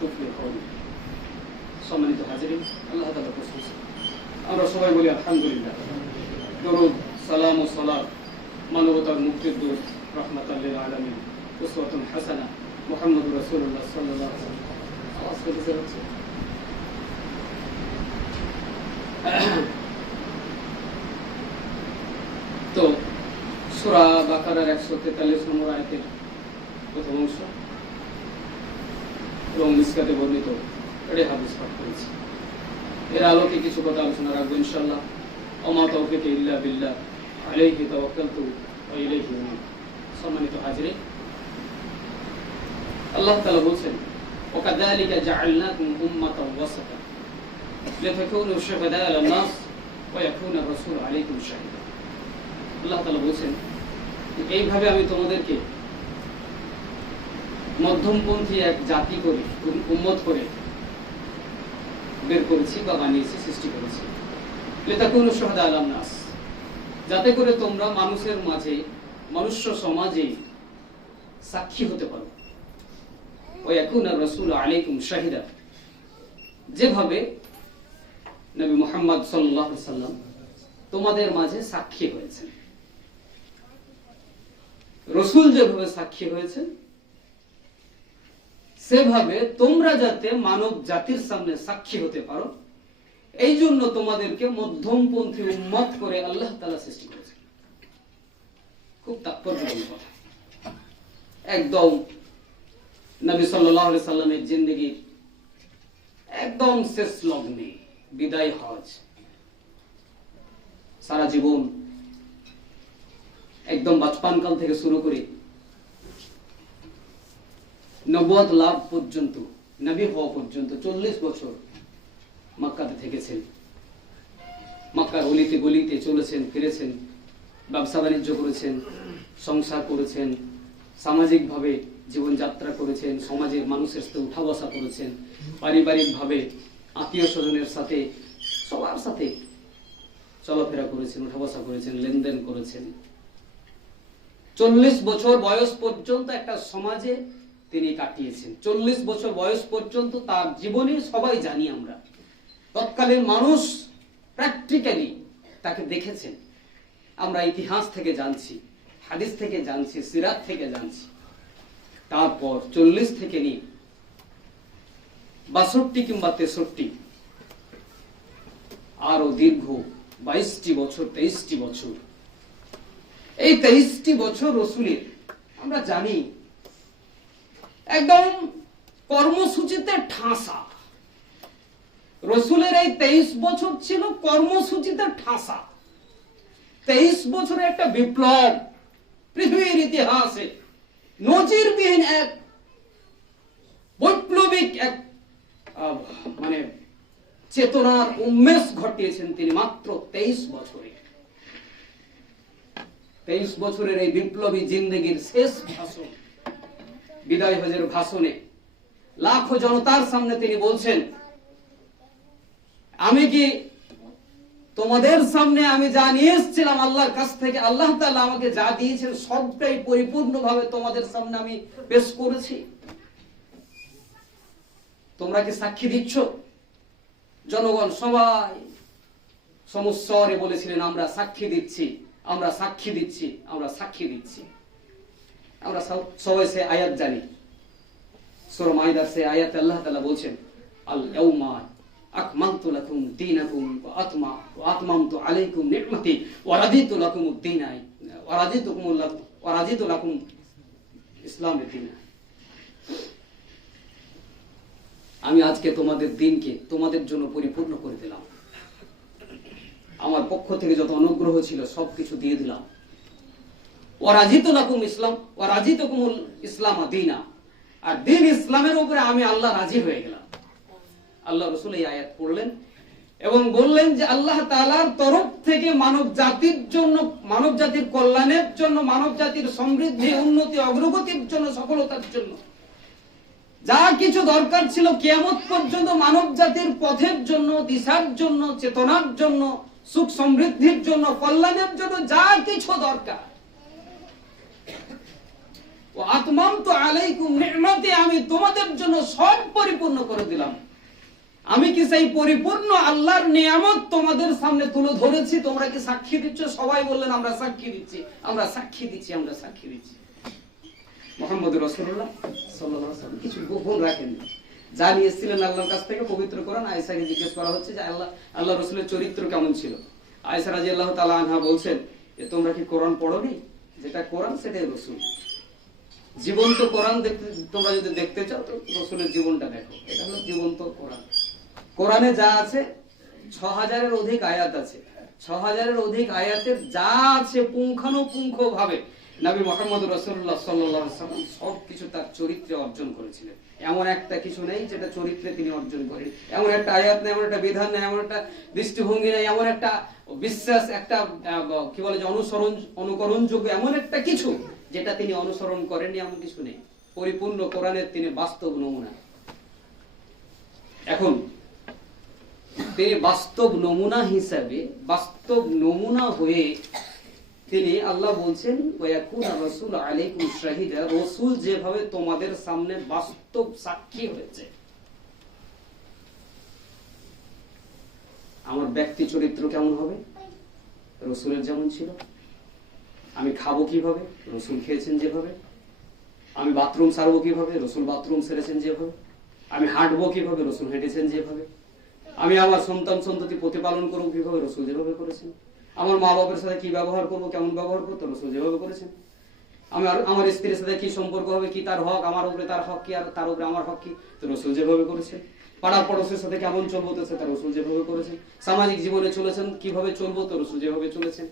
তুফলিহুন। সম্মানিত হাজিরিন, আল্লাহ তাআলার প্রশংসা। আমরা সবাই বলি আলহামদুলিল্লাহ। দরুদ, সালাম ও সালাত মানবতার মুক্তির দূত, রাহমাতাল লিল আলামিন, উসওয়াতুন হাসানাহ মুহাম্মদুর রাসূলুল্লাহ সাল্লাল্লাহু আলাইহি ওয়াসাল্লাম। আওয়াজ করতে হচ্ছে। তো সূরা বাকারার 143 নম্বর আয়াতের প্রথম অংশ এবং মিসকাতে বর্ণিত এটাই হাদিস পাঠ করেছি। এর আলোকে কিছু কথা আলোচনা রাখবো ইনশাআল্লাহ। ওমা তাওফিক ইল্লা বিল্লাহ আলাইহি তাওয়াক্কালতু ওয়া ইলাইহি উনীব। সম্মানিত হাজিরিন, আল্লাহ তাআলা বলেন, ওয়াকাযালিকা জাআলনাকুম উম্মাতান ওয়াসাতা লিতাকুনু শুহাদা আলান নাস ওয়া ইয়াকুনা আর-রাসূলু আলাইকুম শাহিদা। আল্লাহ তাআলা বলেন, এইভাবে আমি তোমাদেরকে মধ্যমপন্থী এক জাতি করে, উম্মত করে বের করেছি বা বানিয়েছি, সৃষ্টি করেছি। লিতাকুনু শুহাদা আলান নাস, যাতে করে তোমরা মানুষের মাঝে, মনুষ্য সমাজে সাক্ষী হতে পারো। ওয়া ইয়াকুনা আর-রাসূলু আলাইকুম শাহিদা, যেভাবে নবী মুহাম্মদ সাল্লাল্লাহু আলাইহি ওয়াসাল্লাম তোমাদের মাঝে সাক্ষী হয়েছেন, রাসূল যেভাবে সাক্ষী হয়েছেন, সেভাবে তোমরা যাতে মানব জাতির সামনে সাক্ষী হতে পারো, এই জন্য তোমাদেরকে মধ্যমপন্থী উম্মত করে আল্লাহ তাআলা সৃষ্টি করেছেন। খুব তাৎপর্যপূর্ণ কথা। একদম নবী সাল্লাল্লাহু আলাইহি সাল্লামের জিন্দেগীর একদম শেষ লগ্নে, বিদায় হজ, সারা জীবন একদম বাচপানকাল থেকে শুরু করে নবুয়ত লাভ পর্যন্ত, নবী হওয়া পর্যন্ত 40 বছর মক্কাতে থেকেছেন। মক্কার অলিতে গলিতে চলেছেন, ফিরেছেন, ব্যবসা বাণিজ্য করেছেন, সংসার করেছেন, সামাজিকভাবে জীবনযাত্রা করেছেন, সমাজের মানুষের সাথে উঠা বসা করেছেন, পারিবারিকভাবে আত্মীয় স্বজনের সাথে, সবার সাথে চলাফেরা করেছেন, উঠা বসা করেছেন, লেনদেন করেছেন। 40 বছর বয়স পর্যন্ত একটা সমাজে তিনি কাটিয়েছেন। 40 বছর বয়স পর্যন্ত তার জীবনে সবাই জানি আমরা। তৎকালীন মানুষ প্র্যাকটিক্যালি তাকে দেখেছেন। আমরা ইতিহাস থেকে জানছি, হাদিস থেকে জানছি, সিরাত থেকে জানছি। তারপর 40 থেকে নিয়ে 62 কিংবা 63 আরো দীর্ঘ 22টি বছর, 23টি বছর, এই 23টি বছর রাসূলের আমরা জানি একদম কর্মসূচিতে ঠাসা। রাসূলের এই 23 বছর ছিল কর্মসূচিতে ঠাসা। 23 বছরে একটা বিপ্লব, পৃথিবীর ইতিহাসে নজিরবিহীন এক বৈপ্লবিক এক মানে চেতনার উন্মেষ ঘটিয়েছেন তিনি মাত্র 23 বছরে। 23 বছরের এই বিপ্লবী জিন্দেগীর শেষ ভাষণ, বিদায় হজের ভাষণে লাখো জনতার সামনে তিনি বলছেন, আমি কি তোমাদের সামনে আমি যা নিয়ে এসেছিলাম আল্লাহর কাছ থেকে, আল্লাহ তাআলা আমাকে যা দিয়েছেন সবটাই পরিপূর্ণভাবে তোমাদের সামনে আমি পেশ করেছি। তোমরা কি সাক্ষী দিচ্ছ? জনগণ সবাই সমস্বরে বলেছিলেন, আমরা সাক্ষী দিচ্ছি, আমরা সাক্ষী দিচ্ছি, আমরা সাক্ষী দিচ্ছি। আমরা সবাই সে আয়াত জানি, সূরা মাইদার সে আয়াতে আল্লাহ তাআলা বলছেন, আল ইয়াউমা আকমালতু লাকুম দীনাকুম ওয়া আতমামতু আলাইকুম নি'মাতি ওয়া রাদিতু লাকুম ad-দীন ওয়া রাদিতু লাকুম ইসলামের দীন। আমি আজকে তোমাদের দিনকে তোমাদের জন্য পরিপূর্ণ করে দিলাম। আমার পক্ষ থেকে যত অনুগ্রহ ছিল সবকিছু দিয়ে দিলাম। ওয়া রাদিতু লাকুম ইসলাম ওয়া রাদিতুকুমুল ইসলাম দীনা, আর দিন ইসলামের উপরে আমি আল্লাহ রাজি হয়ে গেলাম। আল্লাহ রাসূল এই আয়াত পড়লেন এবং বললেন যে আল্লাহ তাআলার তরফ থেকে মানব জাতির জন্য, মানব জাতির কল্যাণের জন্য, মানব জাতির সমৃদ্ধি, উন্নতি, অগ্রগতির জন্য, সফলতার জন্য যা কিছু দরকার ছিল কিয়ামত পর্যন্ত মানব জাতির পথের জন্য, দিশার জন্য, চেতনার জন্য, সুখ সমৃদ্ধির জন্য, কল্যাণের জন্য যা কিছু দরকার, ওয়া আতমামতু আলাইকুম নি'মাতি, আমি তোমাদের জন্য সব পরিপূর্ণ করে দিলাম। আমি কি সেই পরিপূর্ণ আল্লাহর নিয়ামত তোমাদের সামনে তুলে ধরেছি? তোমরা কি সাক্ষী দিচ্ছ? সবাই বললেন আমরা সাক্ষী দিচ্ছি, আমরা সাক্ষী দিচ্ছি, আমরা সাক্ষী দিচ্ছি। মুহাম্মদ রাসূলুল্লাহ সাল্লাল্লাহু আলাইহি ওয়াসাল্লাম কিছু গোপন রাখেননি, যা নিয়েছিলেন আল্লাহর কাছ থেকে পবিত্র কোরআন। আয়েশাকে জিজ্ঞেস করা হচ্ছে যে আল্লাহ রাসূলের চরিত্র কেমন ছিল। আয়েশা রাদিয়াল্লাহু তাআলা আনহা বলছেন যে তোমরা কি কোরআন পড়োনি? যেটা কোরআন সেটাই রাসূল। জীবন্ত কোরআন দেখতে তোমরা যদি দেখতে চাও তো রাসূলের জীবনটা দেখো, এটা হলো জীবন্ত কোরআন। কোরআনে যা আছে ৬০০০-এর অধিক আয়াত আছে, ৬০০০-এর অধিক আয়াতের যা আছে পুঙ্খানুপুঙ্খ ভাবে নবী মুহাম্মদ রাসূলুল্লাহ সাল্লাল্লাহু আলাইহি ওয়াসাল্লাম সবকিছু তার চরিত্রে অর্জন করেছিলেন। এমন একটা কিছু নেই যেটা চরিত্রে তিনি অর্জন করেন, এমন একটা আয়াত নেই, এমন একটা বিধান নেই, এমন একটা দৃষ্টিভঙ্গি নেই, এমন একটা বিশ্বাস, একটা কি বলে যে অনুকরণযোগ্য এমন একটা কিছু যেটা তিনি অনুসরণ করেননি, এমন কিছু নেই। পরিপূর্ণ কোরআনের তিনি বাস্তব নমুনা। এখন তিনি বাস্তব নমুনা হিসাবে, বাস্তব নমুনা হয়ে তিনি আল্লাহ বলছেন ওয়াকুনা রাসূল আলাইকুম শাহিদা, রাসূল যেভাবে তোমাদের সামনে বাস্তব সাক্ষী হয়েছে। আমার ব্যক্তি চরিত্র কেমন হবে? রাসূলের যেমন ছিল। আমি খাবো কিভাবে? রাসূল খেয়েছেন যেভাবে। আমি বাথরুম সারবো কিভাবে? রাসূল বাথরুম সেরেছেন যেভাবে। আমি হাঁটবো কিভাবে? রাসূল হেঁটেছেন যেভাবে। আমি আমার সন্তান সন্ততি প্রতিপালন করবো কিভাবে? রাসূল যেভাবে করেছেন। আমার মা বাবার সাথে কি ব্যবহার করবো, কেমন ব্যবহার করতো? রাসূল যেভাবে করেছেন। আমার স্ত্রীর সাথে কি সম্পর্ক হবে, কি তার হক, আমার উপরে তার হক কি, আর তার উপরে আমার হক কি, তো রাসূল যেভাবে করেছেন। পাড়া পড়োশের সাথে কেমন চলবো তো সেটা রাসূল যেভাবে করেছেন। সামাজিক জীবনে চলেছেন কিভাবে চলবো, তো রাসূল যেভাবে চলেছেন।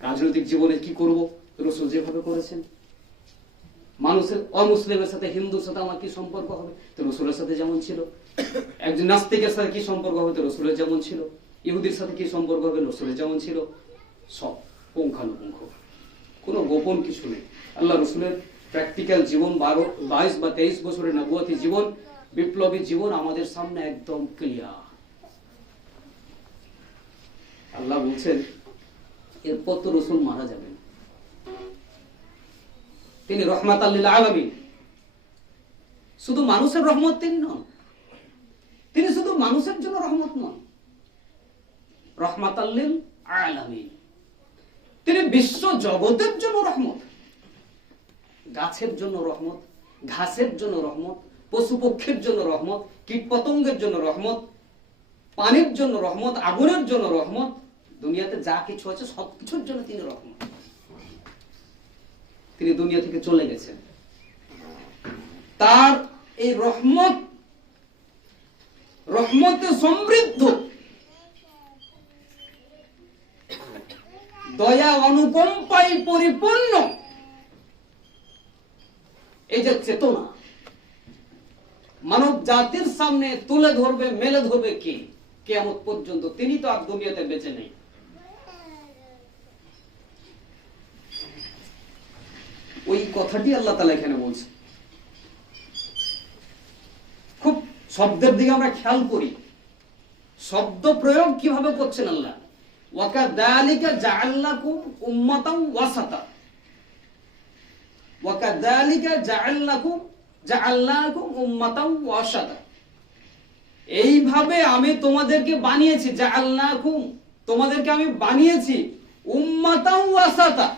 রাজনৈতিক জীবনে কি করবো, রাসূল যেভাবে করেছেন। মানুষের অমুসলিমের সাথে হিন্দুর সাথে আমার কি সম্পর্ক হবে, তো রাসূলের সাথে যেমন ছিল। একজন নাস্তিকের সাথে কি সম্পর্ক হবে, তো রাসূলের যেমন ছিল। ইহুদির সাথে কি সম্পর্ক হবে, রাসূলের যেমন ছিল। সব পুঙ্খানুপুঙ্খ, কোনো গোপন কিছু নেই। আল্লাহ রাসূলের প্র্যাকটিক্যাল জীবন 22 বা 23 বছরের নবুয়তি জীবন, বিপ্লবী জীবন আমাদের সামনে একদম ক্লিয়ার। আল্লাহ বলছেন এরপর তো রাসূল মারা যাবেন। তিনি রহমাতাল লিল আলামিন, শুধু মানুষের রহমত তিনি নন, তিনি শুধু মানুষের জন্য রহমত নন, রহমাতাল লিল আলামিন, তিনি বিশ্ব জগতের জন্য রহমত। গাছের জন্য রহমত, ঘাসের জন্য রহমত, পশু পক্ষীর জন্য রহমত, কীট পতঙ্গের জন্য রহমত, পানির জন্য রহমত, আগুনের জন্য রহমত, দুনিয়াতে যা কিছু আছে সবকিছুর জন্য তিনি রহমত। তিনি দুনিয়া থেকে চলে গেছেন, তার এই রহমতে সমৃদ্ধ, দয়া অনুকম্পায় পরিপূর্ণ এই যে চেতনা মানব জাতির সামনে তুলে ধরবে, মেলে ধরবে কে কিয়ামত পর্যন্ত? তিনি তো আর দুনিয়াতে বেঁচে নেই। ওই কথাটি আল্লাহ তাআলা এখানে বলছে। খুব শব্দের দিকে আমরা খেয়াল করি, শব্দ প্রয়োগ কিভাবে করছেন আল্লাহ। ওয়াকাযালিকা জাআলনাকুম উম্মাতান ওয়াসাতা, ওয়াকাযালিকা জাআলনাকুম উম্মাতান ওয়াসাতা, এইভাবে আমি তোমাদেরকে বানিয়েছি। জাআলনাকুম, তোমাদেরকে আমি বানিয়েছি উম্মাতান ওয়াসাতা,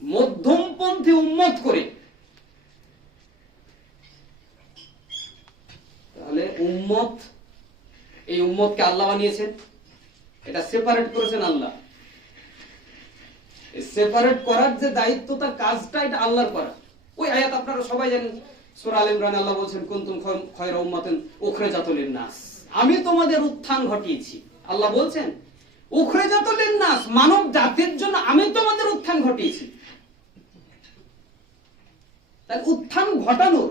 মধ্যমপন্থী উম্মত করে। তাহলে উম্মত, এই উম্মতকে আল্লাহ বানিয়েছেন, এটা সেপারেট করেছেন আল্লাহ। সেপারেট করার যে দায়িত্বটা, কাজটা, এটা আল্লাহর করা। ওই আয়াত আপনারা সবাই জানেন, সূরা আল ইমরান আল্লাহ বলছেন কুনতুম খায়রা উম্মাতিন উখরিজাত লিন-নাস, আমি তোমাদের উত্থান ঘটিয়েছি। আল্লাহ বলছেন উখরিজাত লিন-নাস, মানব জাতির জন্য আমি তোমাদের উত্থান ঘটিয়েছি। তাই উত্থান ঘটানোর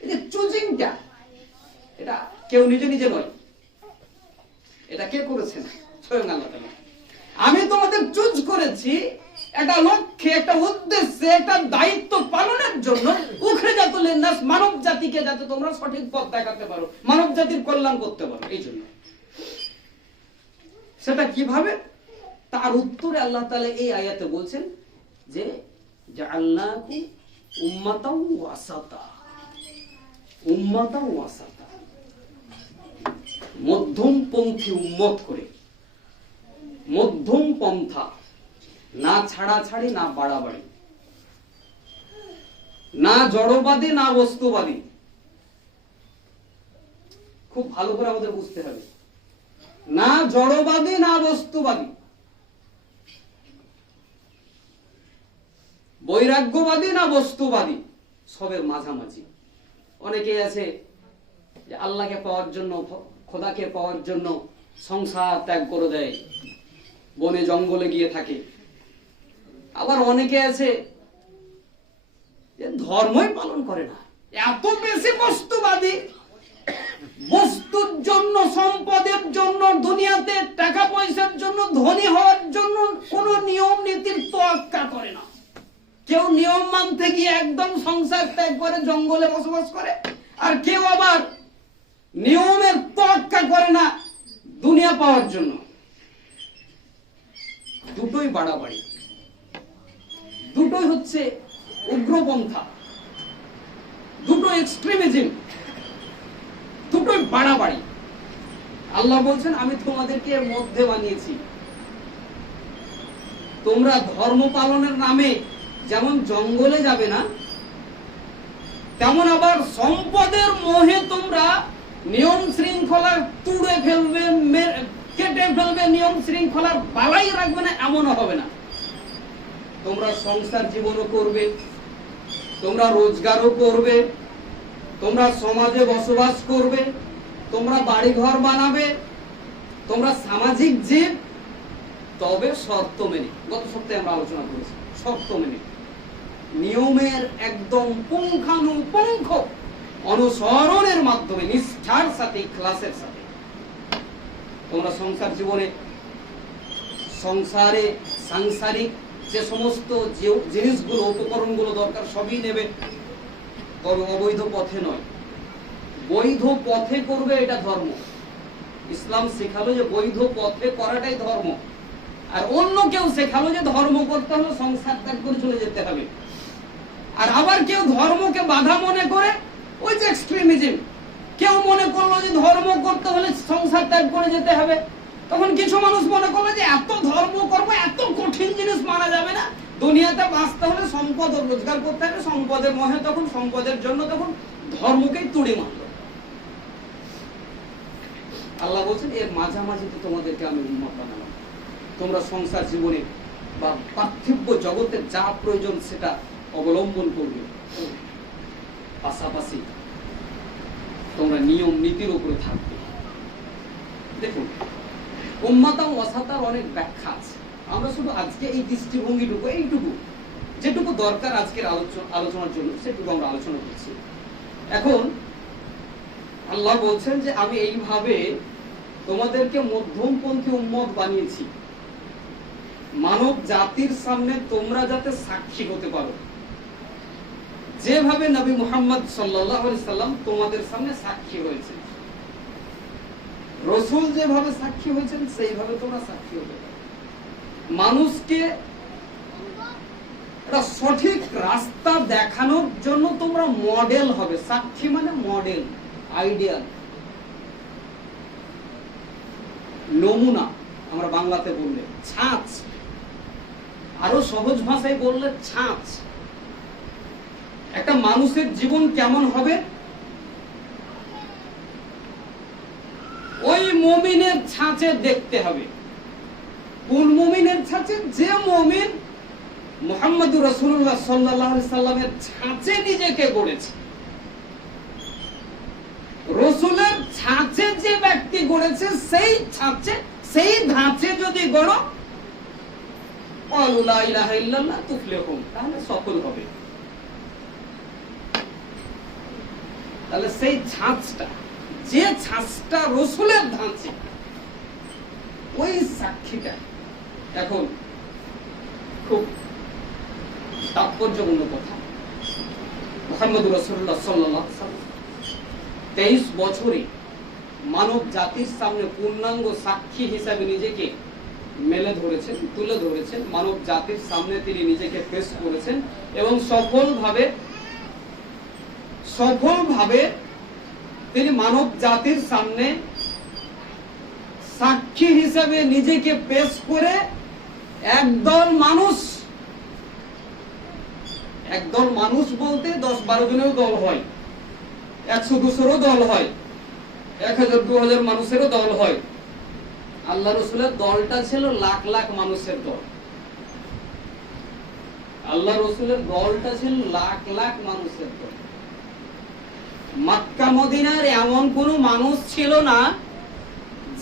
এই যে চুজিংটা, এটা কেউ নিজে নিজে নয়, এটা কে করেছেন? স্বয়ং আল্লাহ তাআলা। আমি তোমাদের চুজ করেছি একটা লক্ষ্যে, একটা উদ্দেশ্যে, একটা দায়িত্ব পালনের জন্য। উখরিজাত লিন-নাস, মানব জাতিকে যাতে তোমরা সঠিক পথ দেখাতে পারো, মানব জাতির কল্যাণ করতে পারো, এই জন্য। সেটা কিভাবে? তার উত্তরে আল্লাহ তাআলা এই আয়াতে বলছেন যে জাআলনাকুম উম্মাতাও ওয়াসাতা, উম্মাতাও ওয়াসাতা, মধ্যমপন্থী উম্মত করে, মধ্যম পন্থা, না ছাড়াছাড়ি না বাড়াবাড়ি, না জড়বাদী না বস্তুবাদী। খুব ভালো করে আমাদের বুঝতে হবে, না জড়বাদী না বস্তুবাদী, বৈরাগ্যবাদী না বস্তুবাদী, সবের মাঝামাঝি। অনেকে আছে যে আল্লাহকে পাওয়ার জন্য, খোদাকে পাওয়ার জন্য সংসার ত্যাগ করে দেয়, বনে জঙ্গলে গিয়ে থাকে। আবার অনেকে আছে যে ধর্মই পালন করে না, এত বেশি বস্তুবাদী, বস্তুর জন্য, সম্পদের জন্য, দুনিয়াতে টাকা পয়সার জন্য, ধনী হওয়ার জন্য কোন নিয়ম নীতির তোয়াক্কা করে না। কেউ নিয়ম মানতে গিয়ে একদম সংসার ত্যাগ করে জঙ্গলে বসবাস করে, আর কেউ আবার নিয়মের তোয়াক্কা করে না দুনিয়া পাওয়ার জন্য। দুটোই বাড়াবাড়ি, দুটোই হচ্ছে উগ্রপন্থা, দুটো এক্সট্রিমিজম, দুটোই বাড়াবাড়ি। আল্লাহ বলছেন আমি তোমাদেরকে এর মধ্যে বানিয়েছি। তোমরা ধর্ম পালনের নামে যেমন জঙ্গলে যাবে না, তেমন আবার সম্পদের মোহে তোমরা নিয়ম শৃঙ্খলা তুড়ে ফেলবে, কেটে ফেলবে, নিয়ম শৃঙ্খলার বালাই রাখবে না, এমনও হবে না। তোমরা সংসার জীবনও করবে, তোমরা রোজগারও করবে, তোমরা সমাজে বসবাস করবে, তোমরা বাড়ি ঘর বানাবে, তোমরা সামাজিক জীব, তবে শর্ত মেনে। গত সপ্তাহে আমরা আলোচনা করেছি, শর্ত মেনে, নিয়মের একদম পুঙ্খানুপুঙ্খ অনুসরণের মাধ্যমে, নিষ্ঠার সাথে, ক্লাসের সাথে তোমরা সংসার জীবনে, সংসারে সাংসারিক যে সমস্ত জিনিসগুলো, উপকরণগুলো দরকার সবই নেবে, তবে অবৈধ পথে নয়, বৈধ পথে করবে, এটা ধর্ম। ইসলাম শেখালো যে বৈধ পথে করাটাই ধর্ম, আর অন্য কেউ শেখালো যে ধর্ম করতে হলে সংসার ত্যাগ করে চলে যেতে হবে। আর আবার কেউ ধর্মকে বাধা মনে করে, ওই যে এক্সট্রিমিজম, কেউ মনে করলো যে ধর্ম করতে হলে সংসার ত্যাগ করে যেতে হবে। তখন কিছু মানুষ মনে করলো যে এত ধর্ম করবো, এত কঠিন জিনিস মানা যাবে না, দুনিয়াতে বাঁচতে হলে সম্পদ রোজগার করতে হবে, সম্পদের মোহে তখন, সম্পদের জন্য তখন ধর্মকেই তুড়ি মারল। আল্লাহ বলছেন এর মাঝামাঝিতে তোমাদেরকে আমি উম্মত বানালাম। তোমরা সংসার জীবনে বা পার্থিব জগতের যা প্রয়োজন সেটা অবলম্বন করবে, পাশাপাশি তোমরা নিয়ম নীতির উপরে থাকবে। দেখুন, উম্মাতা ও ওয়াসাতার অনেক ব্যাখ্যা আছে। আমরা শুধু আজকে এই দৃষ্টিভঙ্গিটুকু, এইটুকু যেটুকু দরকার আজকের আলোচনার জন্য, সেটুকু আমরা আলোচনা করছি। এখন আল্লাহ বলছেন যে আমি এইভাবে তোমাদেরকে মধ্যমপন্থী উম্মত বানিয়েছি, মানব জাতির সামনে তোমরা যাতে সাক্ষী হতে পারো, যেভাবে নবী মুহাম্মদ সাল্লাল্লাহু আলাইহি সাল্লাম তোমাদের সামনে সাক্ষী হয়েছে, রাসূল যেভাবে সাক্ষী হয়েছেন সেইভাবে তোমরা সাক্ষী হবে। মানুষকে একটা সঠিক রাস্তা দেখানোর জন্য তোমরা মডেল হবে। সাক্ষী মানে মডেল, আইডিয়াল, নমুনা। আমরা বাংলাতে বললে ছাঁচ, আরো সহজ ভাষায় বললে ছাঁচ। একটা মানুষের জীবন কেমন হবে, ওই মুমিনের ছাঁচে দেখতে হবে। কোন মুমিনের ছাঁচে? যে মুমিন মুহাম্মদুর রাসূলুল্লাহ সাল্লাল্লাহু আলাইহি সাল্লামের ছাঁচে নিজেকে গড়েছে। রাসূলের ছাঁচে যে ব্যক্তি গড়েছে, সেই ছাঁচে, সেই ধাঁচে যদি গড়ো, ক্বালু লা ইলাহা ইল্লাল্লাহ তুফলিহুন, তাহলে সফল হবে। তাহলে সেই ছাঁচটা, যে ছাঁচটা রাসূলের ধাঁচে, ওই সাক্ষীটা এখন খুব তাৎপর্যপূর্ণ কথা। মুহাম্মদুর রাসূলুল্লাহ সাল্লাল্লাহু আলাইহি ওয়াসাল্লাম 23 বছরে মানব জাতির সামনে পূর্ণাঙ্গ সাক্ষী হিসাবে নিজেকে মেলে ধরেছেন, তুলে ধরেছেন, মানব জাতির সামনে তিনি নিজেকে পেশ করেছেন এবং সফলভাবে তিনি মানব জাতির সামনে সাক্ষী হিসেবে নিজেকে পেশ করে একদল মানুষ বলতে 10-12 জনেরও দল হয়, 100-200 দল হয়, 1000-2000 মানুষেরও দল হয়। আল্লাহ রসুলের দলটা ছিল লাখ লাখ মানুষের দল। আল্লাহ রসুলের দলটা ছিল লাখ লাখ মানুষের দল। মক্কা মদিনার এমন কোন মানুষ ছিল না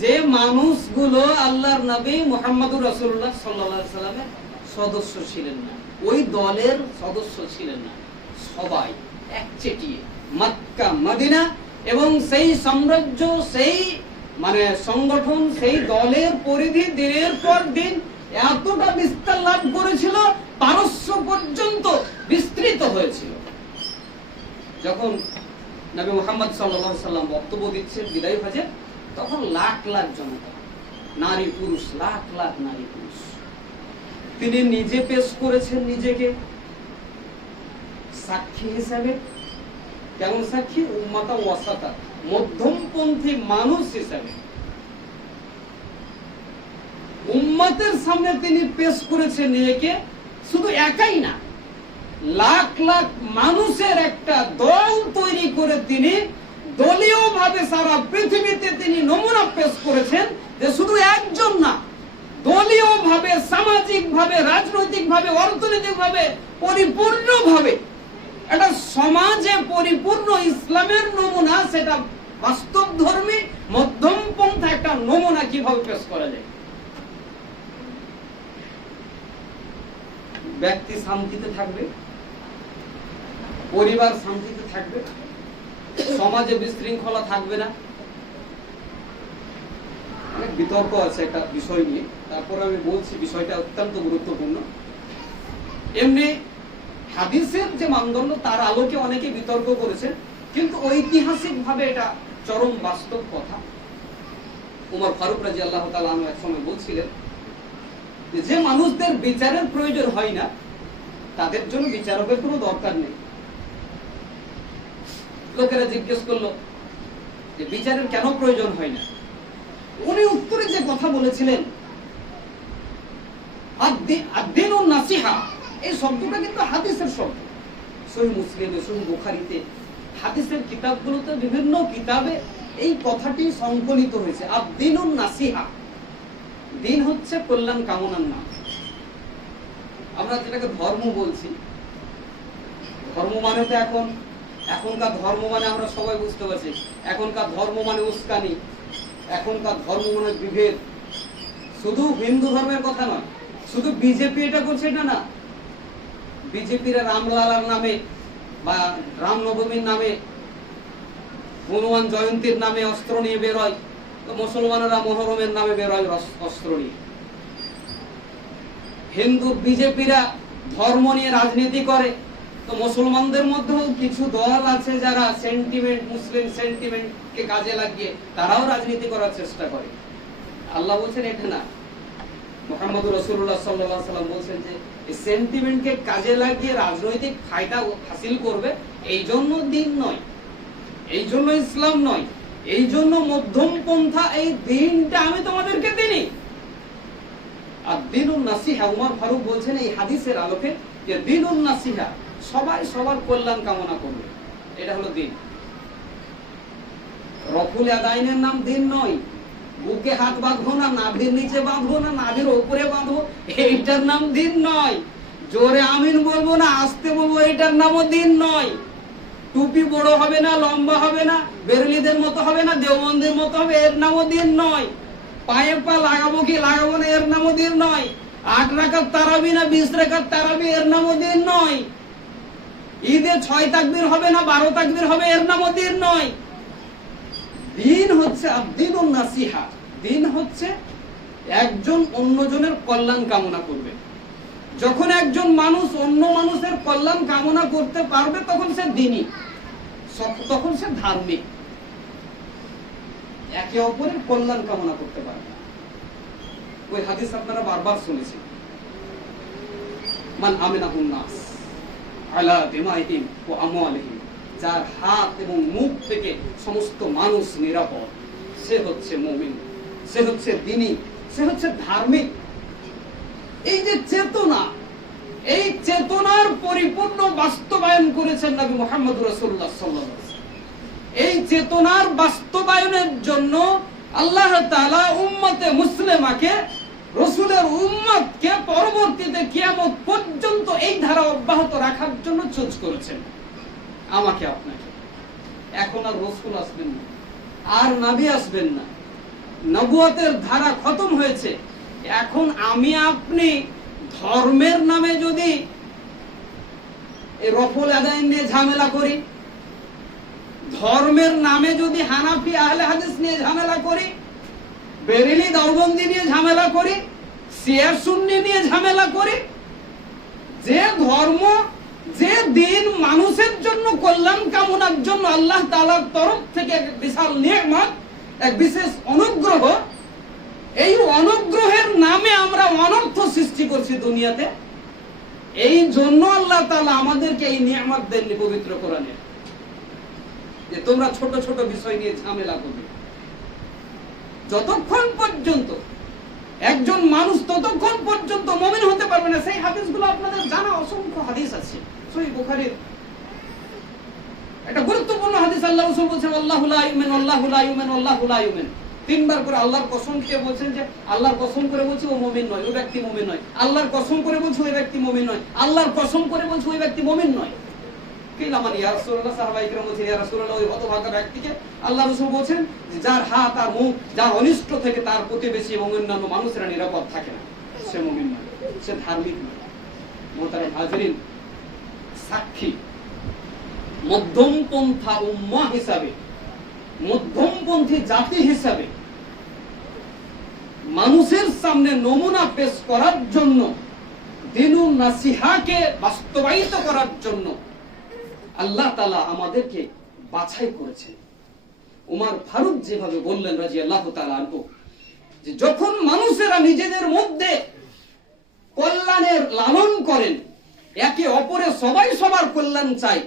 যে মানুষগুলো আল্লাহর নবী মুহাম্মদুর রাসূলুল্লাহ সাল্লাল্লাহু আলাইহি সাল্লামের সদস্য ছিলেন না, ওই দলের সদস্য ছিলেন না। সবাই একচেটিয়ে মক্কা মদিনা এবং সেই সাম্রাজ্য, সেই সংগঠন, সেই দলের পরিধি দিনের পর দিন এতটা বিস্তার লাভ করেছিল, পারস্য পর্যন্ত বিস্তৃত হয়েছিল। যখন নবী মুহাম্মদ সাল্লাল্লাহু আলাইহি সাল্লাম বক্তব্য দিচ্ছেন বিদায় হজে, তখন লাখ লাখ জনতা, নারী পুরুষ, লাখ লাখ নারী পুরুষ। তিনি নিজে পেশ করেছেন নিজেকে সাক্ষী হিসাবে। কেমন সাক্ষী? উম্মাতা ওয়াসাতা, মধ্যমপন্থী মানুষ হিসাবে উম্মতের সামনে তিনি পেশ করেছেন নিজেকে। শুধু একাই না, লাখ লাখ মানুষের একটা দল তৈরি করে তিনি দলীয় ভাবে সারা পৃথিবীতে তিনি নমুনা পেশ করেছেন যে শুধু একজন না, দলীয় ভাবে, সামাজিক ভাবে, রাজনৈতিক ভাবে, অর্থনৈতিক ভাবে, পরিপূর্ণ ভাবে একটা সমাজে পরিপূর্ণ ইসলামের নমুনা, সেটা বাস্তব ধর্মী মধ্যম পন্থা একটা নমুনা কিভাবে পেশ করা যায়। ব্যক্তি শান্তিতে থাকবে, পরিবার শান্তিতে থাকবে, সমাজে বিশৃঙ্খলা থাকবে না। অনেক বিতর্ক আছে একটা বিষয় নিয়ে, তারপর আমি বলছি বিষয়টা অত্যন্ত গুরুত্বপূর্ণ। এমনি হাদিসের যে মানদণ্ড তার আলোকে অনেকে বিতর্ক করেছেন, কিন্তু ঐতিহাসিক ভাবে এটা চরম বাস্তব কথা। উমর ফারুক রাদিয়াল্লাহু তাআলা আনহু এক সময় বলছিলেন যে মানুষদের বিচারের প্রয়োজন হয় না, তাদের জন্য বিচারকের কোনো দরকার নেই। লোকেরা জিজ্ঞেস করলো যে বিচারের কেন প্রয়োজন হয় না? উনি উত্তরে যে কথা বলেছিলেন, আদ-দীনুন নাসিহা, এই শব্দটা কিন্তু হাদিসের শব্দ। সহিহ মুসলিমে, সহিহ বুখারীতে, হাদিসের কিতাবগুলোতে, বিভিন্ন কিতাবে এই কথাটি সংকলিত হয়েছে। আদ-দীনুন নাসিহা, দিন হচ্ছে কল্যাণ কামনার নাম। আমরা যেটাকে ধর্ম বলছি, ধর্ম মানে তো এখনকার ধর্ম মানে আমরা সবাই বুঝতে পারছি, এখনকার ধর্ম মানে উস্কানি, এখনকার ধর্ম মানে বিভেদ। শুধু হিন্দু ধর্মের কথা নয়, শুধু বিজেপি এটা করছে এটা না। বিজেপিরা রামলালার নামে বা রামনবমীর নামে, হনুমান জয়ন্তীর নামে অস্ত্র নিয়ে বেরোয়, তো মুসলমানেরা মহরমের নামে বেরোয় অস্ত্র নিয়ে। হিন্দু বিজেপিরা ধর্ম নিয়ে রাজনীতি করে, তো মুসলমানদের মধ্যেও কিছু দল আছে যারা সেন্টিমেন্ট, মুসলিম সেন্টিমেন্ট কে কাজে লাগিয়ে তারাও রাজনীতি করার চেষ্টা করে। আল্লাহ বলছেন এটা না, মুহাম্মদুর রাসূলুল্লাহ সাল্লাল্লাহু আলাইহি ওয়াসাল্লাম বলছেন যে এই সেন্টিমেন্টকে কাজে লাগিয়ে রাজনৈতিক ফায়দা হাসিল করবে, এই জন্য দিন নয়, এই জন্য ইসলাম নয়, এই জন্য মধ্যম পন্থা, এই দিনটা আমি তোমাদেরকে দিইনি। আর দিনুন নাসিহা, উমর ফারুক বলছেন এই হাদিসের আলোকে যে দিনুন নাসিহা, সবাই সবার কল্যাণ কামনা করবে, এটা হলো দিন। রফুল আদাইনের নাম দিন নয়। বুকে হাত বাঁধবো না, নাভির নিচে বাঁধবো না, নাভির উপরে বাঁধবো, এইটার নাম দিন নয়। জোরে আমিন বলবো না, আস্তে বলবো, এটার নামও দিন নয়। টুপি বড় হবে না, লম্বা হবে না, বেরেলিদের মতো হবে না, দেওবন্দের মতো হবে, এর নামও দিন নয়। পায়ে পা লাগাবো কি লাগাবো না, এর নামও দিন নয়। 8 রাকাত তারাবি না 20 রাকাত তারাবি, এর নামও দিন নয়। ঈদে 6 তাকবীর হবে না 12 তাকবীর হবে, এর নামও দিন নয়। দিন হচ্ছে আদ-দীনুন নাসিহা, দিন হচ্ছে একজন অন্যজনের কল্যাণ কামনা করবে। যখন একজন মানুষ অন্য মানুষের কল্যাণ কামনা করতে পারবে, তখন সে দ্বীনী, তখন সে ধার্মিক। একে অপরের কল্যাণ কামনা করতে পারবে। ওই হাদিস আপনারা বারবার শুনেছেন, মান আমিনাহুন নাস আলা দিমাইহিম ওয়া আমওয়ালিহিম, যার হাত এবং মুখ থেকে সমস্ত মানুষ নিরাপদ, সে হচ্ছে মুমিন, সে হচ্ছে দ্বীনী, সে হচ্ছে ধার্মিক। এই যে চেতনা, এই চেতনার পরিপূর্ণ বাস্তবায়ন করেছেন নবী মুহাম্মদ রাসূলুল্লাহ সাল্লাল্লাহু আলাইহি ওয়াসাল্লাম। এই চেতনার বাস্তবায়নের জন্য আল্লাহ তাআলা উম্মতে মুসলিমাকে, রাসূলের উম্মতকে পরবর্তীতে কিয়ামত পর্যন্ত এই ধারা অব্যাহত রাখার জন্য চুজ করেছেন আমাকে আপনাকে। এখন আর রাসূল আসবেন না, আর নবী আসবেন না, নবুয়তের ধারা খতম হয়েছে। এখন আমি আপনি ধর্মের নামে যদি এই রফল আদায় নিয়ে ঝামেলা করি, ধর্মের নামে যদি হানাফি আহলে হাদিস নিয়ে ঝামেলা করি, বেরেলি দাওবন্দি নিয়ে ঝামেলা করি, শিয়া সুন্নি নিয়ে ঝামেলা করি, যে ধর্ম, যে দিন মানুষের জন্য কল্যাণ কামনার জন্য আল্লাহ তাআলার তরফ থেকে এক বিশাল নিয়ামত, এক বিশেষ অনুগ্রহ, এই অনুগ্রহের নামে আমরা অনর্থ সৃষ্টি করছি দুনিয়াতে। এই জন্য আল্লাহ তাআলা আমাদেরকে এই নিয়ামত দেননি পবিত্র কোরআনে, যে তোমরা ছোট ছোট বিষয় নিয়ে ঝামেলা করবে। যতক্ষণ পর্যন্ত একজন মানুষ ততক্ষণ পর্যন্ত মুমিন হতে পারবে না। সেই হাদিসগুলো আপনাদের জানা অসংখ্য হাদিস আছে। সহিহ বুখারীর একটা গুরুত্বপূর্ণ হাদিস, আল্লাহ রাসূল বলেছেন আল্লাহু লা ইউমিন আল্লাহু লা ইউমিন আল্লাহু লা ইউমিন। তিনবার করে আল্লাহর কসম খেয়ে বলছেন যে আল্লাহর কসম করে বলছি ও মুমিন নয়, ওই ব্যক্তি মুমিন নয়। আল্লাহর কসম করে বলছি ওই ব্যক্তি মুমিন নয়। আল্লাহর কসম করে বলছি ওই ব্যক্তি মুমিন নয়। কিলা মানে ইয়া রাসূলুল্লাহ, সাহাবায়ে কেরাম বলছেন ইয়া রাসূলুল্লাহ, ওই হতভাগা ব্যক্তিকে আল্লাহ রাসূল বলেছেন যে যার হাত আর মুখ, যার অনিষ্ট থেকে তার প্রতিবেশী এবং অন্যান্য মানুষেরা নিরাপদ থাকে না, সে মুমিন নয়, সে ধার্মিক নয়। মোহতারাম হাজিরিন, সাক্ষী মধ্যমপন্থা উম্মাহ হিসাবে, মধ্যমপন্থী জাতি হিসাবে মানুষের সামনে নমুনা পেশ করার জন্য, দিনুন নাসিহাকে বাস্তবায়িত করার জন্য আল্লাহ তাআলা আমাদেরকে বাছাই করেছেন। উমর ফারুক যেভাবে বললেন রাদিয়াল্লাহু তাআলা আনহু, যে যখন মানুষেরা নিজেদের মধ্যে কল্যাণের লালন করেন, একে অপরের সবাই সবার কল্যাণ চায়,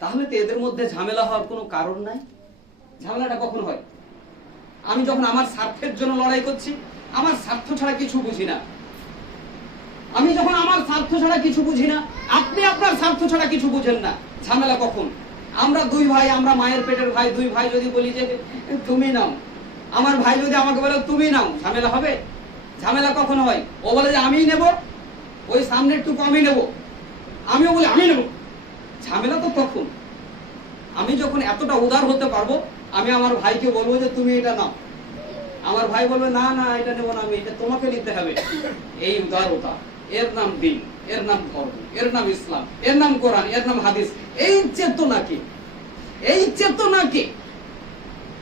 তাহলে তো এদের মধ্যে ঝামেলা হওয়ার কোনো কারণ নাই। ঝামেলাটা কখন হয়? আমি যখন আমার স্বার্থের জন্য লড়াই করছি, আমার স্বার্থ ছাড়া কিছু বুঝি না, আমি যখন আমার স্বার্থ ছাড়া কিছু বুঝি না, আপনি আপনার স্বার্থ ছাড়া কিছু বুঝেন না, ঝামেলা কখন? আমরা দুই ভাই, আমরা মায়ের পেটের ভাই, দুই ভাই যদি বলি যে তুমি নাও, আমার ভাই যদি আমাকে বলে তুমি নাও, ঝামেলা হবে? ঝামেলা কখন হয়? ও বলে যে আমিই নেব, ওই সামনের টুকু আমি নেব, আমিও বলি আমি নেব। ঝামেলা তো তখন। আমি যখন এতটা উদার হতে পারবো, আমি আমার ভাইকে বলবো যে তুমি এটা নাও, আমার ভাই বলবে না না এটা নেবো না, আমি এটা তোমাকে নিতে হবে। এই উদারতা, এর নাম দ্বীন, এর নাম ধর্ম, এর নাম ইসলাম, এর নাম কোরআন, এর নাম হাদিস। এই চেতনাকে, এই চেতনাকে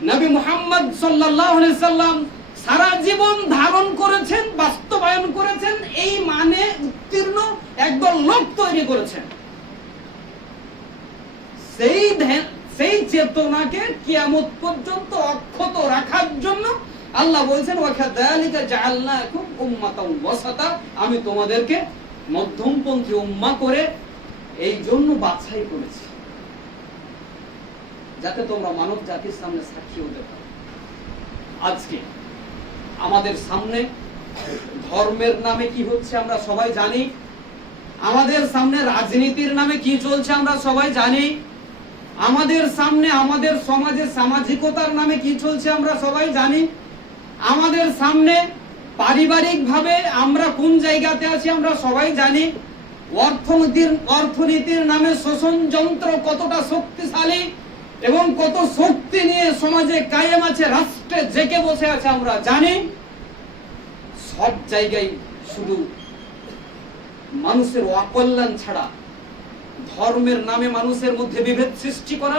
নবী মুহাম্মদ সাল্লাল্লাহু আলাইহি সাল্লাম সারা জীবন ধারণ করেছেন, বাস্তবায়ন করেছেন, এই মানে উত্তীর্ণ একদল লোক তৈরি করেছেন। সেই চেতনাকে কিয়ামত পর্যন্ত অক্ষত রাখার জন্য আল্লাহ বলেছেন ওয়াকাযালিকা জাআলনাকুম উম্মাতান ওয়াসাতা, আমি তোমাদেরকে মধ্যমপন্থী উম্মাহ করে এই জন্য বাছাই করেছি, যাতে তোমরা মানব জাতির সামনে সাক্ষী হতে পারো। আজকে আমাদের সামনে ধর্মের নামে কি হচ্ছে আমরা সবাই জানি, আমাদের সামনে রাজনীতির নামে কি চলছে আমরা সবাই জানি, আমাদের সামনে আমাদের সমাজে সামাজিকতার নামে কি চলছে আমরা সবাই জানি, আমাদের সামনে পারিবারিক ভাবে আমরা কোন জায়গাতে আছি আমরা সবাই জানি, অর্থনীতির নামে শোষণ যন্ত্র কতটা শক্তিশালী এবং কত শক্তি নিয়ে সমাজে কায়েম আছে, রাষ্ট্রে জেকে বসে আছে আমরা জানি। সব জায়গায় শুধু মানুষের অকল্যাণ ছাড়া, ধর্মের নামে মানুষের মধ্যে বিভেদ সৃষ্টি করা,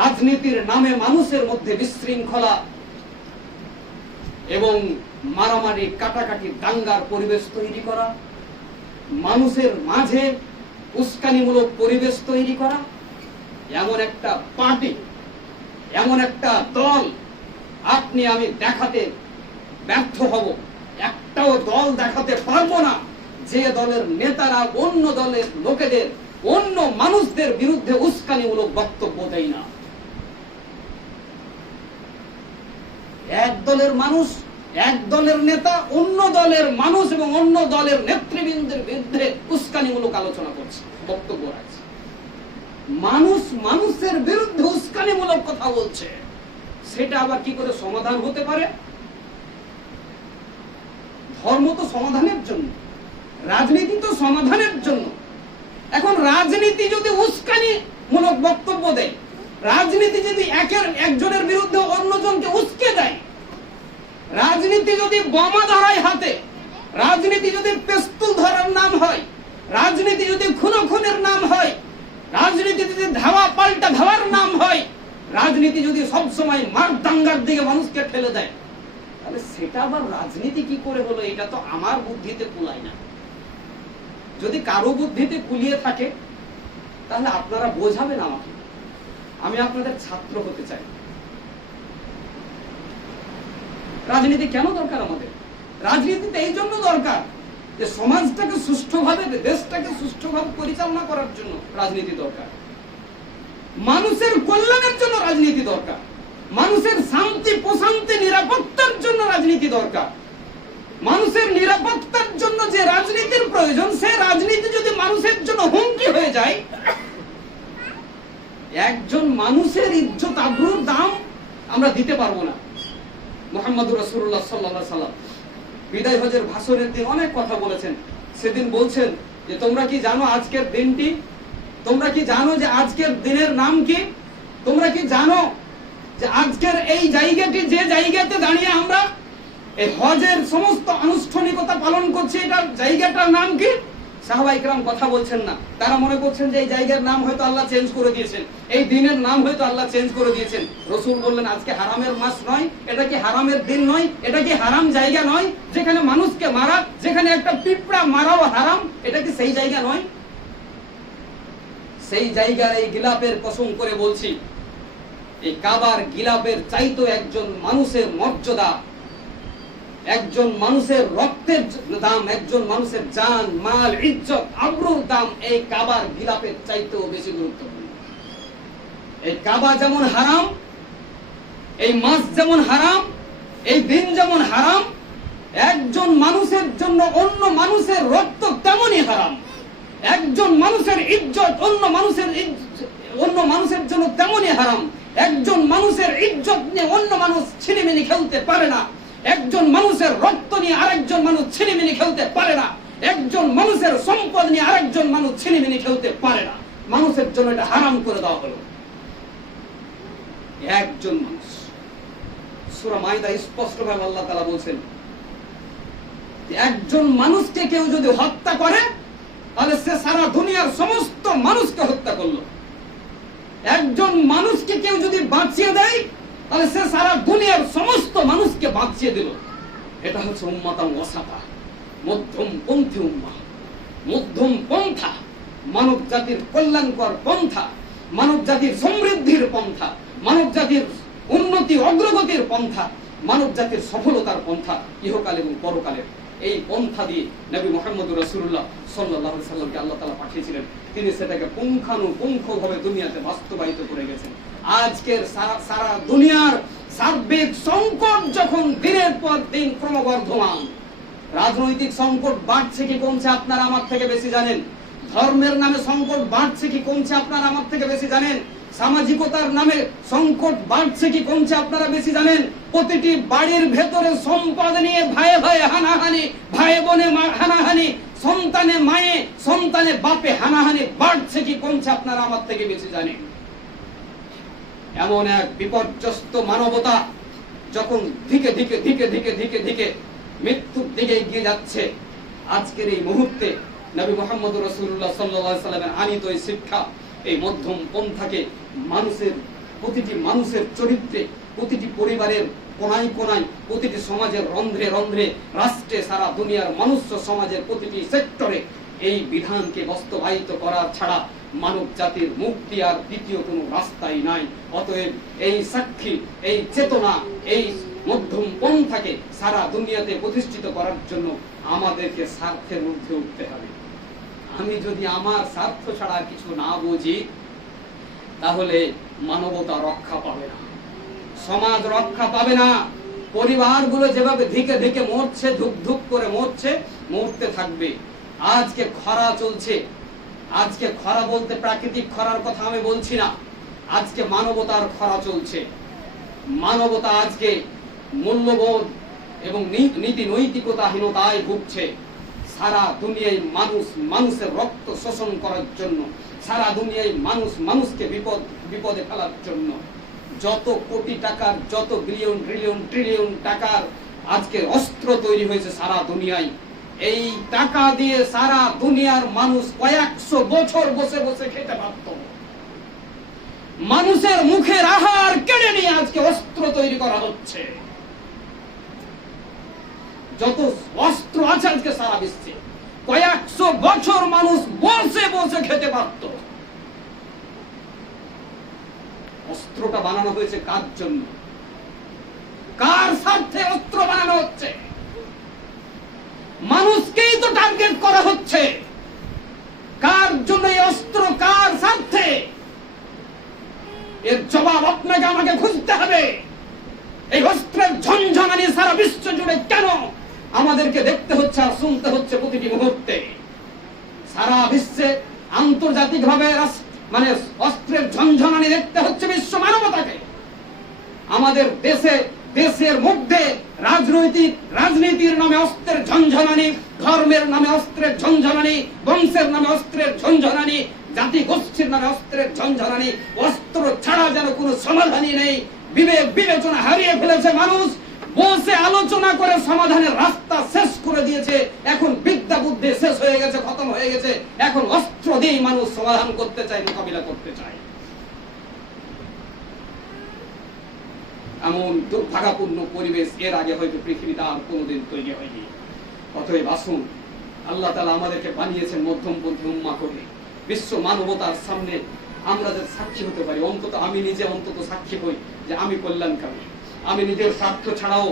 রাজনীতির নামে মানুষের মধ্যে বিশৃঙ্খলা এবং মারামারি, কাটাকাটি, দাঙ্গার পরিবেশ তৈরি করা, মানুষের মাঝে উস্কানিমূলক পরিবেশ তৈরি করা, এমন একটা পার্টি, এমন একটা দল আপনি আমি দেখাতে ব্যর্থ হব, একটাও দল দেখাতে পারবো না যে দলের নেতারা অন্য দলের লোকেদের, অন্য মানুষদের বিরুদ্ধে উস্কানিমূলক বক্তব্য দেয় না। এক দলের মানুষ, এক দলের নেতা অন্য দলের মানুষ এবং অন্য দলের নেতৃবৃন্দের বিরুদ্ধে উস্কানিমূলক আলোচনা করছে, বক্তব্য রাখছে। মানুষ মানুষের বিরুদ্ধে উস্কানিমূলক কথা বলছে, সেটা আবার কি করে সমাধান হতে পারে? ধর্ম তো সমাধানের জন্য, রাজনীতি তো সমাধানের জন্য। এখন রাজনীতি যদি উস্কানিমূলক বক্তব্য দেয়, রাজনীতি যদি একজনের বিরুদ্ধে অন্যজনকে উস্কে দেয়, রাজনীতি যদি বোমা ধরায় হাতে, রাজনীতি যদি পেস্তুল ধরার নাম হয়, রাজনীতি যদি খুনের নাম হয়, রাজনীতি যদি ধাওয়া পাল্টা ধাওয়ার নাম হয়, রাজনীতি যদি সবসময় মার দাঙ্গার দিকে মানুষকে ঠেলে দেয়, তাহলে সেটা আবার রাজনীতি কি করে হলো? এটা তো আমার বুদ্ধিতে কুলায় না। যদি কারো বুদ্ধিতে কুলিয়ে থাকে তাহলে আপনারা বোঝাবেন আমাকে। আমি আপনাদের ছাত্র হতে চাই। রাজনীতি কেন দরকার আমাদের? রাজনীতিতে এই জন্য দরকার যে সমাজটাকে সুষ্ঠুভাবে, দেশটাকে সুষ্ঠুভাবে পরিচালনা করার জন্য রাজনীতি দরকার। মানুষের কল্যাণের জন্য রাজনীতি দরকার। মানুষের শান্তি, প্রশান্তি, নিরাপত্তার জন্য রাজনীতি দরকার। মানুষের নিরাপত্তার জন্য যে রাজনীতির প্রয়োজন, সে রাজনীতি যদি মানুষের জন্য হুমকি হয়ে যায়, একজন মানুষের ইজ্জত আবরুর দাম আমরা দিতে পারবো না। মুহাম্মদুর রাসূলুল্লাহ সাল্লাল্লাহু আলাইহি সাল্লাম বিদায় হজের ভাষণের দিন অনেক কথা বলেছেন। সেদিন বলছেন যে তোমরা কি জানো আজকের দিনটি? তোমরা কি জানো যে আজকের দিনের নাম কি? তোমরা কি জানো যে আজকের এই জায়গাটি, যে জায়গাতে দাঁড়িয়ে আমরা এই হজের সমস্ত আনুষ্ঠানিকতা পালন করছি, এটার জায়গাটার নাম কি? সাহাবায়ে কেরাম কথা বলছেন না। তারা মনে করছেন যে এই জায়গার নাম হয়তো আল্লাহ চেঞ্জ করে দিয়েছেন, এই দিনের নাম হয়তো আল্লাহ চেঞ্জ করে দিয়েছেন। রাসূল বললেন আজকে হারামের মাস নয়, এটা কি হারামের দিন নয়, এটা কি হারাম জায়গা নয় যেখানে মানুষকে মারা, যেখানে একটা পিঁপড়া মারাও হারাম, এটা কি সেই জায়গা নয়? সেই জায়গার এই গিলাপের কসম করে বলছি, এই কাবার গিলাপের চাইতো একজন মানুষের মর্যাদা, একজন মানুষের রক্তের দাম, একজন মানুষের জান, মাল, ইজ্জত, আবরুর দাম এই কাবার গিলাপের চাইতেও বেশি গুরুত্বপূর্ণ। এই কাবা যেমন হারাম, এই মাস যেমন হারাম, এই দিন যেমন হারাম, একজন মানুষের জন্য অন্য মানুষের রক্ত তেমনই হারাম। একজন মানুষের ইজ্জত অন্য মানুষের জন্য তেমনই হারাম। একজন মানুষের ইজ্জত নিয়ে অন্য মানুষ ছিনিমিনি খেলতে পারে না। একজন মানুষের রক্ত নিয়ে আরেকজন মানুষ ছিনিমিনি খেলতে পারে না। একজন মানুষের সম্পদ নিয়ে আরেকজন মানুষ ছিনিমিনি খেলতে পারে না। মানুষের জন্য এটা হারাম করে দেওয়া হলো। একজন মানুষ, সূরা মাইদা স্পষ্টভাবে আল্লাহ তাআলা বলছেন, একজন মানুষকে কেউ যদি হত্যা করে তাহলে সে সারা দুনিয়ার সমস্ত মানুষকে হত্যা করলো। একজন মানুষকে কেউ যদি বাঁচিয়ে দেয় তাহলে সে সারা দুনিয়ার সমস্ত মানুষকে বাঁচিয়ে দিল। এটা হচ্ছে উম্মাতান ওয়াসাতা, মধ্যম পন্থী উম্মাহ, মধ্যম পন্থা, মানব জাতির কল্যাণকর পন্থা, মানব জাতির সমৃদ্ধির পন্থা, মানব জাতির উন্নতি অগ্রগতির পন্থা, মানব জাতির সফলতার পন্থা, ইহকাল এবং পরকালের। এই পন্থা দিয়ে নবী মুহাম্মদুর রাসূলুল্লাহ সাল্লাল্লাহু আলাইহি সাল্লামকে আল্লাহ তাআলা পাঠিয়েছিলেন। তিনি সেটাকে পুঙ্খানুপুঙ্খভাবে দুনিয়াতে বাস্তবায়িত করে গেছেন। আজকের সারা দুনিয়ার সার্বিক সংকট যখন দিনের পর দিন ক্রমবর্ধমান, রাজনৈতিক সংকট বাড়ছে কি কমছে আপনারা আমার থেকে বেশি জানেন। ধর্মের নামে সংকট বাড়ছে কি কমছে আপনারা আমার থেকে বেশি জানেন। সামাজিকতার নামে সংকট বাড়ছে কি কমছে আপনারা বেশি জানেন। প্রতিটি বাড়ির ভেতরে সম্পদ নিয়ে ভাই ভাই হানাহানি, ভাই বোনে হানাহানি, সন্তানে মায়ে, সন্তানে বাপে হানাহানি বাড়ছে কি কমছে আপনারা আমার থেকে বেশি জানেন। এমন এক বিপর্যস্ত মানবতা যখন ধীকে ধীকে ধীকে ধীকে ধীকে ধীকে মৃত্যুর দিকে এগিয়ে যাচ্ছে, আজকের এই মুহূর্তে নবী মুহাম্মদুর রাসূলুল্লাহ সাল্লাল্লাহু আলাইহি সাল্লামের আনিত এই শিক্ষা, এই মধ্যম পন্থাকে মানুষের, প্রতিটি মানুষের চরিত্রে, প্রতিটি পরিবারের কোনায় কোনায়, প্রতিটি সমাজের রন্ধ্রে রন্ধ্রে, রাষ্ট্রে, সারা দুনিয়ার মনুষ্য সমাজের প্রতিটি সেক্টরে এই বিধানকে বাস্তবায়িত করা ছাড়া মানব জাতির মুক্তি আর দ্বিতীয় কোনো রাস্তাই নাই। অতএব এই সাক্ষী, এই চেতনা, এই মধ্যম পন্থাকে সারা দুনিয়াতে প্রতিষ্ঠিত করার জন্য আমাদেরকে স্বার্থের ঊর্ধ্বে উঠতে হবে। আমি যদি আমার স্বার্থ ছাড়া কিছু না বুঝি, তাহলে মানবতা রক্ষা পাবে না, সমাজ রক্ষা পাবে না। পরিবারগুলো যেভাবে ধিকে ধিকে মরছে, ধুক ধুক করে মরছে, মরতে থাকবে। আজকে খরা চলছে, আজকে খরা বলতে প্রাকৃতিক খরার কথা আমি বলছি না, আজকে মানবতার খরা চলছে। মানবতা আজকে মূল্যবোধ এবং নীতি নৈতিকতাহীনতায় ভুগছে। সারা দুনিয়ায় মানুষ মানুষের রক্ত শোষণ করার জন্য, সারা দুনিয়ায় মানুষ মানুষকে বিপদে ফেলার জন্য যত কোটি টাকার, যত বিলিয়ন ট্রিলিয়ন ট্রিলিয়ন টাকার আজকে অস্ত্র তৈরি হয়েছে সারা দুনিয়ায়। এই টাকা দিয়ে সারা দুনিয়ার মানুষ কয়েকশো বছর বসে বসে খেতে পারত। মানুষের মুখের আহার কেড়ে নিয়ে আজকে অস্ত্র তৈরি করা হচ্ছে। যত অস্ত্র আছে আজকে সারা বিশ্বে, কয়েকশো বছর মানুষ বসে বসে খেতে পারত। অস্ত্রটা বানানো হয়েছে কার জন্য? কার স্বার্থে অস্ত্র বানানো হচ্ছে? মানুষকেই তো টার্গেট করা হচ্ছে। কার জন্য এই অস্ত্র, কার স্বার্থে? এর জবাব আপনাকে আমাকে খুঁজতে হবে। এই অস্ত্রের ঝনঝনানি সারা বিশ্ব জুড়ে কেন আমাদেরকে দেখতে হচ্ছে আর শুনতে হচ্ছে প্রতিটি মুহূর্তে? সারা বিশ্বে আন্তর্জাতিকভাবে মানে অস্ত্রের ঝনঝনানি দেখতে হচ্ছে বিশ্ব মানবতাকে। আমাদের দেশের মধ্যে রাজনীতির নামে অস্ত্রের ঝনঝনানি, ধর্মের নামে অস্ত্রের ঝনঝনানি, বংশের নামে অস্ত্রের ঝনঝনানি, জাতি গোষ্ঠীর নামে অস্ত্রের ঝনঝনানি। অস্ত্র ছাড়া যেন কোনো সমাধানই নেই। বিবেক বিবেচনা হারিয়ে ফেলেছে মানুষ, বসে আলোচনা করে সমাধানের রাস্তা শেষ করে দিয়েছে। এখন বিদ্যা বুদ্ধি শেষ হয়ে গেছে, খতম হয়ে গেছে। এখন অস্ত্র দিয়েই মানুষ সমাধান করতে চায়, মোকাবিলা করতে চায়। এমন দুর্ভাগ্যপূর্ণ পরিবেশ এর আগে হয়তো পৃথিবীতে আর কোনোদিন তৈরি হয়নি। অতএব আসুন, আল্লাহ তাআলা আমাদেরকে বানিয়েছেন মধ্যমপন্থী উম্মাহ করে। বিশ্ব মানবতার সামনে আমরা যে সাক্ষী হতে পারি, অন্তত আমি নিজে অন্তত সাক্ষী হই যে আমি কল্যাণকামী। আমি নিজের স্বার্থ ছাড়াও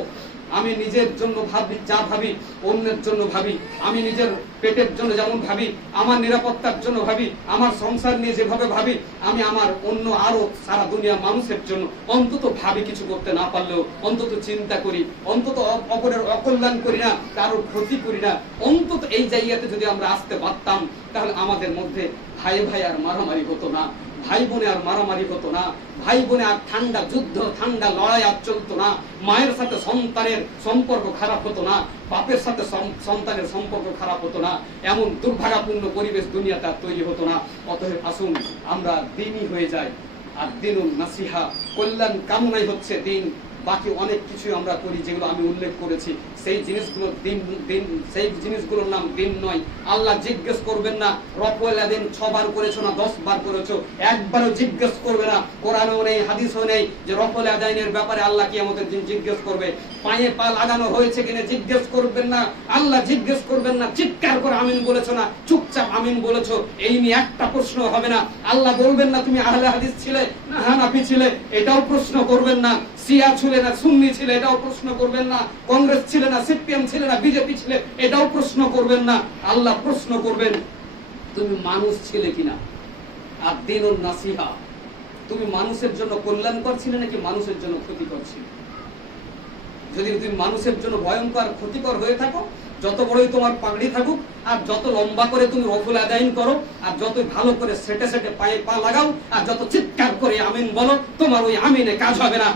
আমি নিজের জন্য ভাবি, যা ভাবি অন্যের জন্য ভাবি। আমি নিজের পেটের জন্য যেমন ভাবি, আমার নিরাপত্তার জন্য ভাবি, আমার সংসার নিয়ে যেভাবে ভাবি, আমি আমার অন্য আরো সারা দুনিয়া মানুষের জন্য অন্তত ভাবি। কিছু করতে না পারলেও অন্তত চিন্তা করি, অন্তত অপরের অকল্যাণ করি না, কারো ক্ষতি করি না। অন্তত এই জায়গাতে যদি আমরা আসতে পারতাম, তাহলে আমাদের মধ্যে ভাই ভাই আর মারামারি হতো না, ভাই বোনে আর মারামারি হতো না, ভাই বোনে আর ঠান্ডা যুদ্ধ, ঠান্ডা লড়াই আর চলতো না, মায়ের সাথে সন্তানের সম্পর্ক খারাপ হতো না, বাপের সাথে সন্তানের সম্পর্ক খারাপ হতো না। এমন দুর্ভাগ্যপূর্ণ পরিবেশ দুনিয়াতে আর তৈরি হতো না। অতএব আসুন আমরা দিনই হয়ে যাই। আর দিনুন নাসিহা, কল্যাণ কামনাই হচ্ছে দিন। বাকি অনেক কিছু আমরা করি যেগুলো আমি উল্লেখ করেছি, সেই জিনিসগুলোর নাম দিন নয়। আল্লাহ জিজ্ঞেস করবেন না রফুল আদিন 6 বার করেছো না 10 বার করেছো, একবারও জিজ্ঞেস করবে না। কোরআনেও নেই, হাদিসেও নেই যে রফুল আদাইনের ব্যাপারে আল্লাহ কিয়ামতের দিন জিজ্ঞেস করবে। পায়ে পা লাগানো হয়েছে কিনা জিজ্ঞেস করবেন না, আল্লাহ জিজ্ঞেস করবেন না চিৎকার করে আমিন বলেছো না চুপচাপ আমিন বলেছো, এই নিয়ে একটা প্রশ্ন হবে না। আল্লাহ বলবেন না তুমি আহলে হাদিস ছিলে না হানাফি ছিলে, এটাও প্রশ্ন করবেন না। শিয়া ছিলে না সুন্নি ছিলে, এটাও প্রশ্ন করবেন না। কংগ্রেস ছিলে না সিপিএম ছিলে না বিজেপি ছিলে, এটাও প্রশ্ন করবেন না। আল্লাহ প্রশ্ন করবেন তুমি মানুষ ছিলে কিনা। আর দিনুন নাসিহা, তুমি মানুষের জন্য কল্যাণকর ছিলে নাকি মানুষের জন্য ক্ষতিকর ছিলে। যদি তুমি মানুষের জন্য ভয়ঙ্কর ক্ষতিকর হয়ে থাকো, যত বড়ই তোমার পাগড়ি থাকুক, আর যত লম্বা করে তুমি রফুল আদাইন করো, আর যত ভালো করে সেটে সেটে পায়ে পা লাগাও, আর যত চিৎকার করে আমিন বলো, তোমার ওই আমিনে কাজ হবে না।